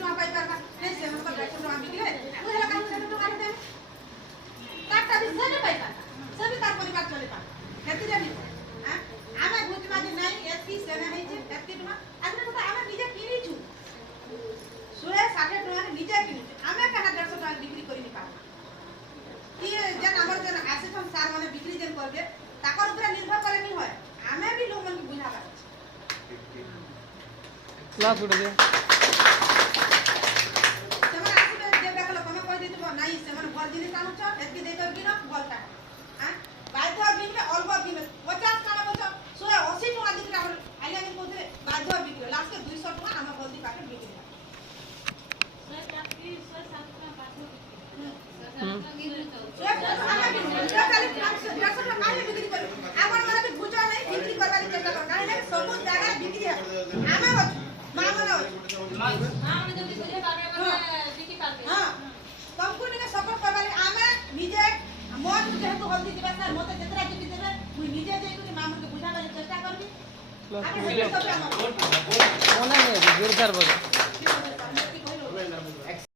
टका पाई पारबा नहीं से हमको 150 टका बिकले मु हेला काम 100 टका दे काटा भी से पाई पारबा सभी तार परिवार चले पा हेती जानी हां आमे बुझमा जे नहीं एतकी सेना है जे एतकी टका आजने तो आमे निजे किनी छु 160 टका निजे किनी आमे कहा 150 टका बिक्री करी नि पाबा कि जे हमर जे आसे हम सार माने बिक्री जेन करबे ताकर ऊपर निर्भर करे नि होय आमे भी लोग मन के बुझाबा क्लास उड़ गया सेमन आसी जे देखलो कमे कह दितबो नाही सेमन भर दिन कानु छ एतकी दे कर गिनो बोलता हां बाध्य बिकले अल्प बिकले 50 काना बोल 180 टका दिकले हमर आलिया ने कोथे बाध्य बिकले लास्ट के 200 टका हम बोलती पाके बिकले 160 टका पाछो जोरदार बोलो